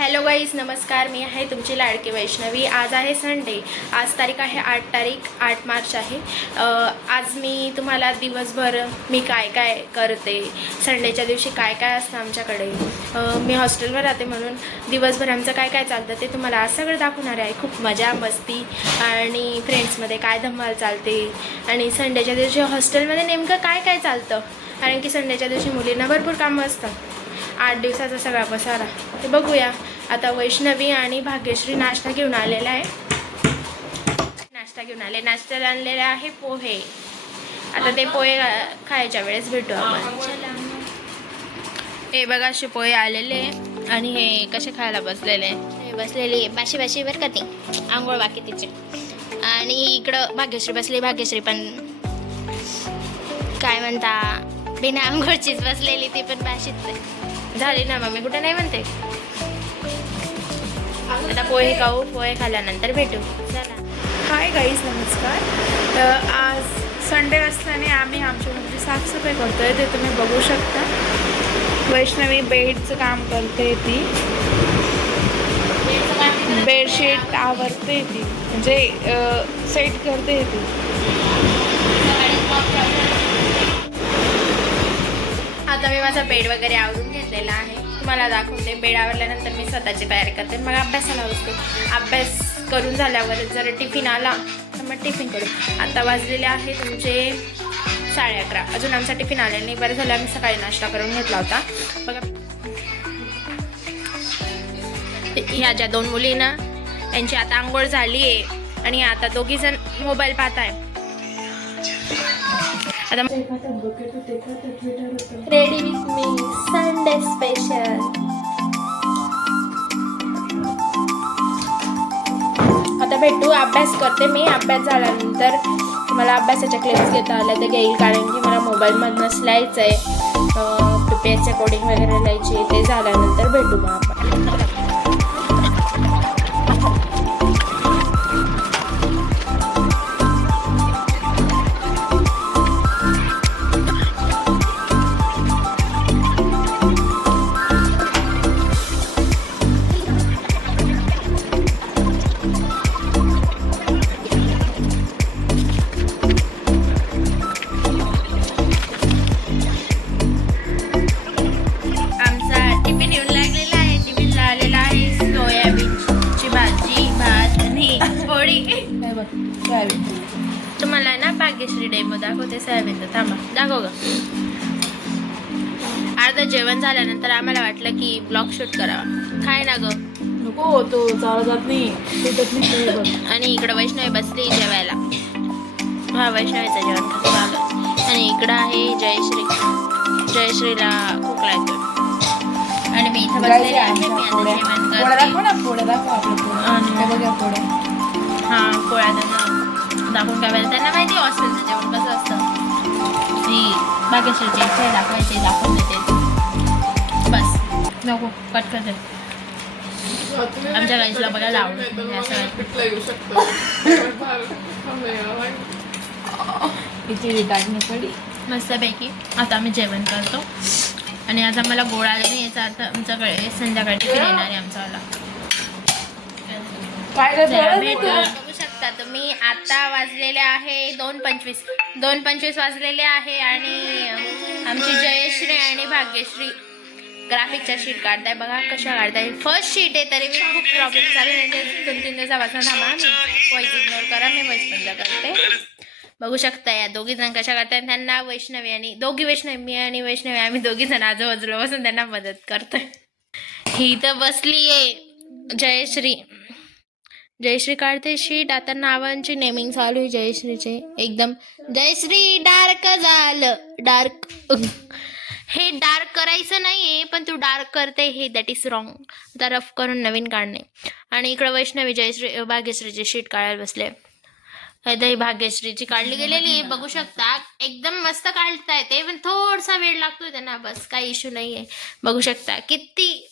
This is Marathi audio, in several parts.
हॅलो गाईज, नमस्कार. मी आहे तुमची लाडकी वैष्णवी. आज आहे संडे. आज तारीख आहे 8 मार्च आहे. आज मी तुम्हाला दिवसभर मी काय काय करते, संडेच्या दिवशी काय काय असतं आमच्याकडे. मी हॉस्टेलवर राहते म्हणून दिवसभर आमचं काय काय चालतं ते तुम्हाला आज सगळं दाखवणार आहे. खूप मजा मस्ती आणि फ्रेंड्समध्ये काय धमाल चालते आणि संडेच्या दिवशी हॉस्टेलमध्ये नेमकं काय काय चालतं. कारण की संडेच्या दिवशी मुलींना भरपूर कामं असतात. 8 दिवसाचा सगळा पसारा ते बघूया. आता वैष्णवी आणि भाग्यश्री नाश्ता घेऊन आलेला आहे. नाश्त्याला आणलेले आहे पोहे. आता ते पोहे खायच्या वेळेस भेटू आपण. हे बघा असे पोहे आलेले आणि हे कसे खायला बसलेले. बसलेली बाशी बरं का ती, आंघोळ बाकी तिचे. आणि इकडं भाग्यश्री बसली. भाग्यश्री पण काय म्हणता बिना आंघोळचीच बसलेली, ती पण बाशीच आहे. झाली ना मम्मी, कुठे नाही म्हणते. आता पोहे खाऊ, पोहे खाल्ल्यानंतर भेटू. चला. हाय गाईज, नमस्कार. तर आज संडे असताना आम्ही आमच्या घरची साफसफाई करतोय, ते तुम्ही बघू शकता. वैष्णवी बेडचं काम करते, ती बेडशीट आवरते, ती म्हणजे सेट करते ती. आता मी माझा बेड वगैरे आवरून घेतलेला आहे. तुम्हाला दाखवते. बेड आवरल्यानंतर मी स्वतःची तयारी करते. मग अभ्यासाला बसतो. अभ्यास करून झाल्यावर जर टिफिन आला तर मग टिफिन करू. आता वाजलेले आहे तुमचे 11:30. अजून आमचा टिफिन आलेला नाही. बरं झालं आम्ही सकाळी नाश्ता करून घेतला होता. बघा ह्या ज्या 2 मुली ना, यांची आता आंघोळ झाली आहे आणि आता दोघीजण मोबाईल पाहत आहे. आता ready with me Sunday special. आता भेटू. अभ्यास करते मी. अभ्यास झाल्यानंतर मला अभ्यासाच्या क्लिप्स घेता आल्या तर घेईल, कारण की मला मोबाईलमधनंच लिहायचं आहे. PPSC कोडिंग वगैरे लिहायची. ते झाल्यानंतर भेटू मग आपण. तुम्हाला ना भाग्यश्री डेमो दाखवते. सोयाबीन थांबा दाखव ग. अर्ध जेवण झाल्यानंतर आम्हाला वाटलं की ब्लॉग शूट करावा. काय ना ग, नको तो चालत जात नाही. आणि इकडं वैष्णवी बसली जेवायला. हा, वैष्णवीचं जेवण कसं झालं. आणि इकडं आहे जयश्रीला खोकला येतो आणि मी इथं बसलेले आहे. मी आता जेवण करते. हां, पोळ्या त्यांना दाखवून काय पाहिजे. त्यांना माहिती हॉस्टेलचं जेवण कसं असतं. मी भाग्यश्रीचे खेळ दाखवून देते. बस नको कट करते. आमच्या गाईजला बघायला आवडत असं. मस्तपैकी आता आम्ही जेवण करतो. आणि आता मला गोळा नाही याचा अर्थ आमच्याकडे संध्याकाळी टिफिन येणार आहे आमचावाला. बघू शकता तुम्ही. आता वाजलेले आहे 2:25 वाजलेले आहे आणि आमची जयश्री आणि भाग्यश्री ग्राफिकच्या शीट काढताय. बघा कशा काढताय. फर्स्ट शीट आहे तरी मी खूप प्रॉब्लेम चालू आहे. 2-3 दिवसापासून थांबा. मी वॉइस इग्नोर करा. मी वॉइस बंद करते. बघू शकता या दोघी जण कशा करतात. त्यांना वैष्णवी आणि मी आणि वैष्णवी आम्ही दोघी जण आजूबाजूला बसून त्यांना मदत करतोय. ही तर बसली आहे जयश्री काढते शीट. आता नावांची नेमिंग चालू आहे जयश्रीचे. एकदम जयश्री डार्क झालं. डार्क हे डार्क करायचं नाहीये, पण तू डार्क करते हे दॅट इज रॉंग. आता रफ करून नवीन काढणे. आणि इकडं वैष्णवी भाग्यश्रीची शीट काढायला बसले. ही भाग्यश्रीची काढली गेलेली आहे. बघू शकता एकदम मस्त काढता येते, पण थोडासा वेळ लागतोय त्यांना. बस काही इश्यू नाही आहे. बघू शकता किती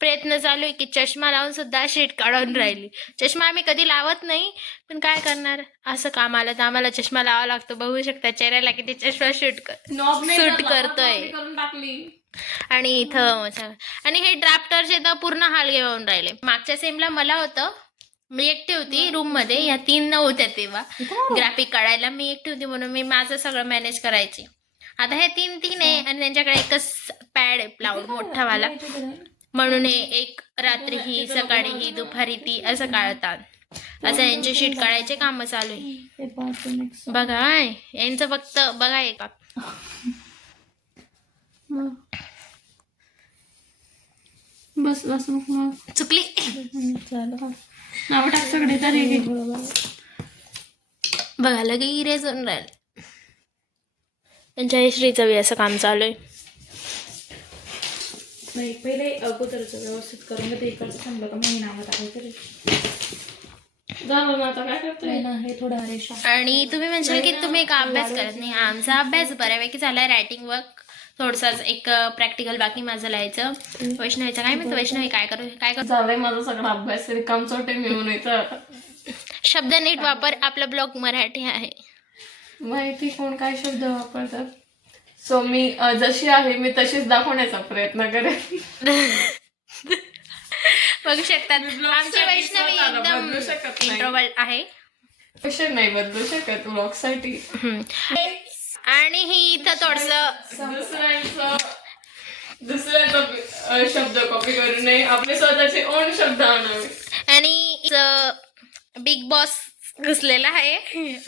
प्रयत्न चालू आहे की चष्मा लावून सुद्धा शीट काढून राहिली. चष्मा आम्ही कधी लावत नाही, पण काय करणार, असं काम आलं तर आम्हाला चष्मा लावा लागतो. बघू शकता चेहऱ्याला किती चष्मा सूट करतोय. आणि इथं आणि हे ड्राफ्टरचे तर पूर्ण हाल घेऊन राहिले. मागच्या सेमला मला होतं, मी एकटी होती रूम मध्ये, या 3 नव्हत्या तेव्हा ग्राफिक काढायला. मी एकटी होती म्हणून मी माझं सगळं मॅनेज करायचे. आता हे 3 आहे आणि त्यांच्याकडे एकच पॅड आहे प्लाउड मोठावाला, म्हणून हे एक रात्री ही सकाळी ही दुपारी ती असं काढतात. असं यांचे शीट काढायचे काम चालू आहे. बघा यांचं फक्त बघा एक बस बस मग चुकली. नाव टाक सगळे तरी बघा लगे इरेज होऊन राहिले. त्यांच्या श्रीचं बी असं काम चालू आहे. नाही पहिले अगोदरचं व्यवस्थित करून ते इकडचं सांगलं का मी नाव टाकायचं झालं ना. आता काय करतोय ना हे थोडं रेषा. आणि तुम्ही म्हणशाल की तुम्ही का अभ्यास करत नाही. आमचा अभ्यास बऱ्यापैकी झालाय. रायटिंग वर्क थोडसाच एक प्रॅक्टिकल बाकी माझं लिहायचं. वैष्णवीचं काय म्हणतो. वैष्णवी काय करू झालंय माझा सगळा अभ्यास तरी काम चोटे मिळून येतं. शब्द नीट वापर. आपला ब्लॉग मराठी आहे. माहिती कोण काय शब्द वापरतात. सो मी जशी आहे मी तशीच दाखवण्याचा प्रयत्न करेन. बघू शकतात आमची वैष्णवी एकदम इंट्रोवर्ट आहे. कसे नाही बदलू शकत ब्लॉग साठी. आणि ही इथं थोडस दुसऱ्याचा शब्द कॉपी करू नये. आपले स्वतःचे ओन शब्द आणावे. आणि बिग बॉस घुसलेला आहे.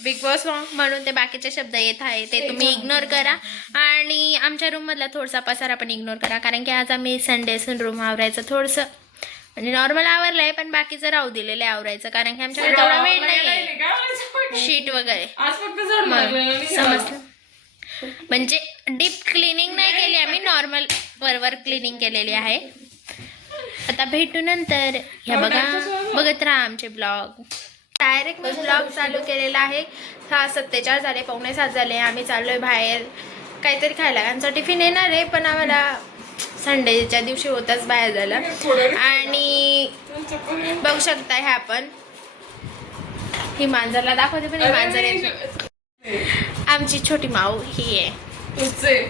बिग बॉस म्हणून ते बाकीचे शब्द येत आहे ते तुम्ही इग्नोर करा. आणि आमच्या रूम मधला थोडासा पसारा पण इग्नोर करा, कारण की आज आम्ही संडे असून रूम आवरायचं थोडंसं म्हणजे नॉर्मल आवरलंय, पण बाकीचं राहू दिलेलं आहे आवरायचं, कारण की आमच्याकडे तेवढा वेळ नाही. शीट वगैरे समजलं. म्हणजे डीप क्लिनिंग नाही केली आम्ही, नॉर्मल वरवर क्लिनिंग केलेली आहे. आता भेटू नंतर. ह्या बघा बघत राहा आमचे ब्लॉग. डायरेक्ट मी ब्लॉग चालू केलेला आहे. 6:47 झाले, 6:45 झाले. आम्ही चाललोय बाहेर काहीतरी खायला. आमचा टिफिन येणार आहे, पण आम्हाला संडेच्या दिवशी होताच बाहेर झाला. आणि बघू शकता ह्या आपण ही मांजरला दाखवते, पण ही मांजर आहे आमची छोटी माऊ. ही आहे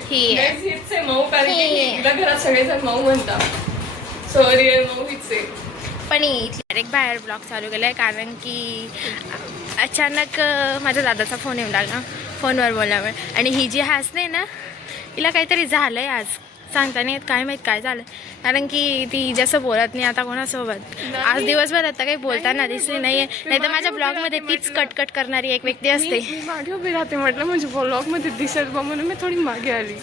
ही आहे माऊ, कारण की घरात सगळेजण माऊ म्हणतात. सॉरी माऊ हीच आहे. पण इथले डायरेक्ट बाहेर ब्लॉग चालू केला आहे, कारण की अचानक माझ्या दादाचा फोन येऊन लागला फोनवर बोलल्यामुळे. आणि ही जी हसते ना, हिला काहीतरी झालं आहे आज, सांगता नाही येत काय माहीत काय झालं. कारण की ती जसं बोलत नाही आता कोणासोबत. आज दिवसभर आता काही बोलताना दिसली नाही आहे. नाही तर माझ्या ब्लॉगमध्ये तीच कटकट करणारी एक व्यक्ती असते. मागे उभी राहते म्हटलं, म्हणजे ब्लॉगमध्ये दिसत बा म्हणून मी थोडी मागे आली.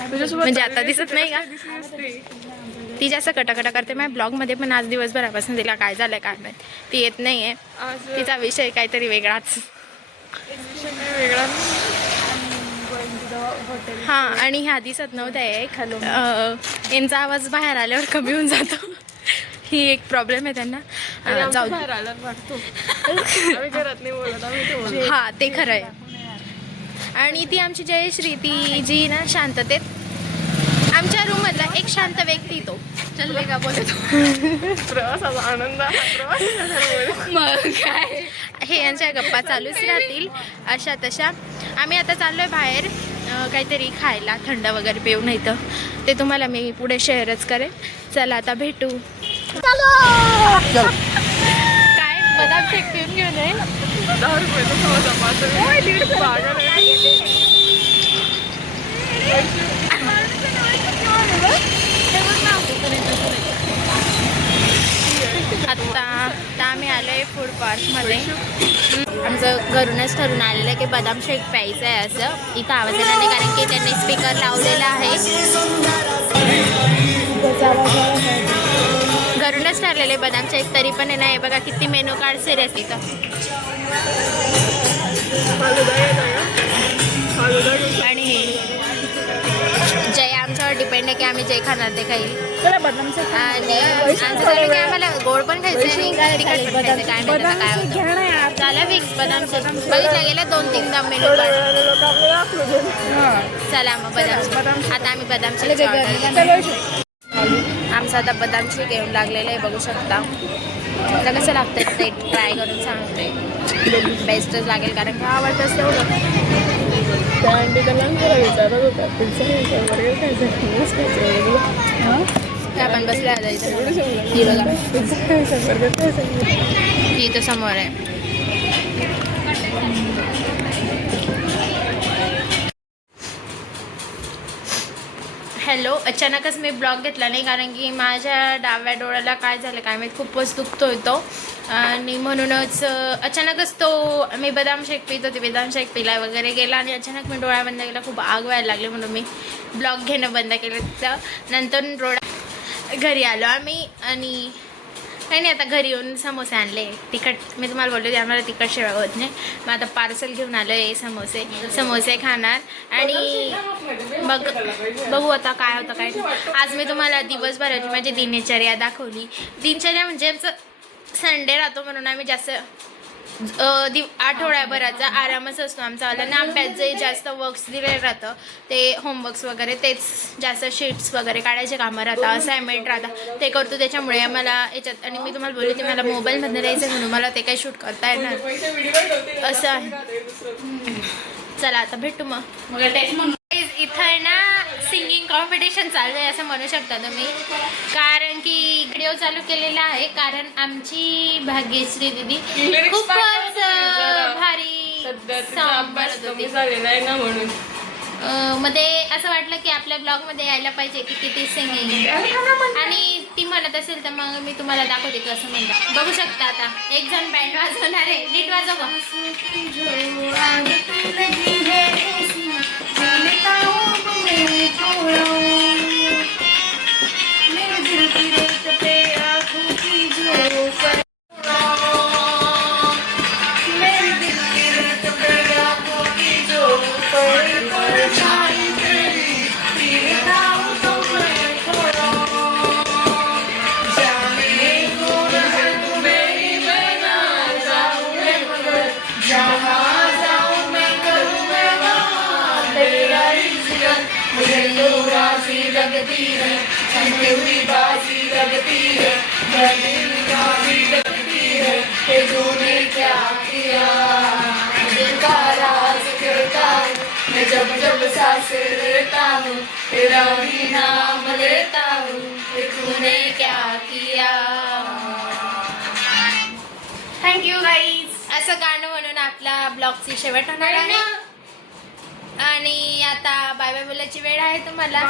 म्हणजे आता दिसत नाही का. ती जास्त कटाकटा करते माझ्या ब्लॉगमध्ये, पण आज दिवसभरापासून तिला काय झालं काय माहीत, ती येत नाही आहे. तिचा विषय काहीतरी वेगळाच. हां, आणि ह्या दिसत नव्हत्या एक यांचा आवाज बाहेर आल्यावर कमी होऊन जातो. ही एक प्रॉब्लेम आहे त्यांना. जाऊ हां, ते खरं आहे. आणि ती आमची जयश्री, ती जी ना शांततेत आमच्या रूम मधला एक शांत व्यक्ती, तो चलले का बोलतो प्रवासाचा आनंद. मग काय हे यांच्या गप्पा चालूच राहतील अशा तशा. आम्ही आता चाललोय बाहेर काहीतरी खायला, थंड वगैरे पिऊन येतं. ते तुम्हाला मी पुढे शेअरच करेन. चला आता भेटू. काय बदाम शेक पिऊन घेऊन आहे. 10 आता आम्ही आलोय फूड पार्कमध्ये. आमचं घरूनच ठरून आलेलं आहे की बदाम शेक प्यायचं आहे असं. इथं आवाज येणार नाही कारण की त्यांनी स्पीकर लावलेला आहे. घरूनच ठरलेले बदाम शेक, तरी पण आहे ना हे बघा किती मेनू कार्ड सिरियस इथं. आणि जय आमच्यावर डिपेंड आहे की आम्ही जे खाणार ते खाईल. आणि आमचं झालं की आम्हाला गोड पण खायचं आणि तिखट पण खायचं. काय माहिती काय होतं. झालं फिक्स बदाम शेक. बघितलं गेलं 2-3दा मेनू कार्ड. चला मग बदाम शेक. आता आम्ही बदाम शेक आमचं आता बदाम शेक घेऊन लागलेलं आहे, बघू शकता. तर कसं लागतं ते ट्राय करून सांगते. बेस्टच लागेल कारण की आवडतंच तेवढं. त्या अंडीचा लहानपणा विचारत होता पिझ्झा बर्गर खायचं मोमोज खायचं आपण बसल्या आता इथे एवढं ही बघा समजलं पिझ्झा खायचा बर्गर खायचं ही इथं समोर आहे. हॅलो, अचानकच मी ब्लॉग घेतला नाही कारण की माझ्या डाव्या डोळ्याला काय झालं काय माहीत, खूपच दुखतोय तो आणि म्हणूनच अचानकच तो मी बदाम शेक पित होते, बदाम शेक पिला वगैरे गेला आणि अचानक मी डोळा बंद केला, खूप आग व्हायला लागली म्हणून मी ब्लॉग घेणं बंद केलं. तर नंतर डोळा घरी आलो आम्ही आणि काही नाही, आता घरी येऊन समोसे आणले तिखट. मी तुम्हाला बोलले होते आम्हाला तिखट शिवाय होत नाही, मग आता पार्सल घेऊन आलो आहे समोसे खाणार आणि मग बघू आता काय होतं काय नाही. आज मी तुम्हाला दिवसभराची माझी दिनचर्या दाखवली. दिनचर्या म्हणजे आमचं संडे राहतो म्हणून आम्ही जास्त आठवड्याभराचा आरामच असतो आमचा वाला ना. अभ्यास जे जास्त वर्क्स दिलेलं राहतं ते होमवर्क्स वगैरे तेच जास्त शीट्स वगैरे काढायचे कामं राहतं, असाइनमेंट राहतं ते करतो. त्याच्यामुळे मला याच्यात आणि मी तुम्हाला बोलले की मला मोबाईलमध्ये द्यायचं म्हणून मला ते काही शूट करता येणार असं आहे. चला आता भेटू मग. इथं आहे ना सिंगिंग कॉम्पिटिशन चालू आहे असं म्हणू शकता तुम्ही, कारण की व्हिडिओ चालू केलेला आहे कारण आमची भाग्यश्री दिदी खूपच भारी सांभाळत होती. झालेला आहे ना म्हणून मग ते असं वाटलं की आपल्या ब्लॉगमध्ये यायला पाहिजे की किती सिंगिंग आणि ती म्हणत असेल तर मग मी तुम्हाला दाखवते कसं म्हणतात. बघू शकता आता एक जण बँड वाजवणार आहे, नीट वाजव. जब जब सांसें लेता हूँ तेरा भी नाम लेता हूँ तूने क्या किया. Thank you guys. असं गाणं म्हणून आपला ब्लॉगची शेवट होणार आहे आणि आता बाय बाय बोलायची वेळ आहे तुम्हाला.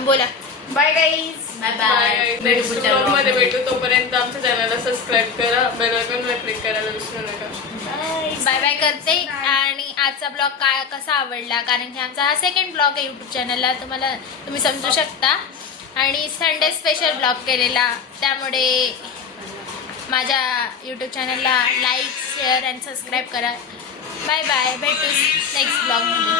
बोला bye guys. Bye bye. Next blog मध्ये भेटू, तोपर्यंत आमच्या चॅनलला सबस्क्राईब करा, बेल आयकॉनवर क्लिक करायला विसरू नका. बाय बाय करते. आणि आजचा ब्लॉग काय कसा आवडला, कारण की आमचा हा सेकंड ब्लॉग आहे यूट्यूब चॅनलला, तुम्ही समजू शकता. आणि संडे स्पेशल ब्लॉग केलेला, त्यामुळे माझ्या यूट्यूब चॅनलला लाईक शेअर आणि सबस्क्राईब करा. बाय बाय, भेटू नेक्स्ट ब्लॉगमध्ये.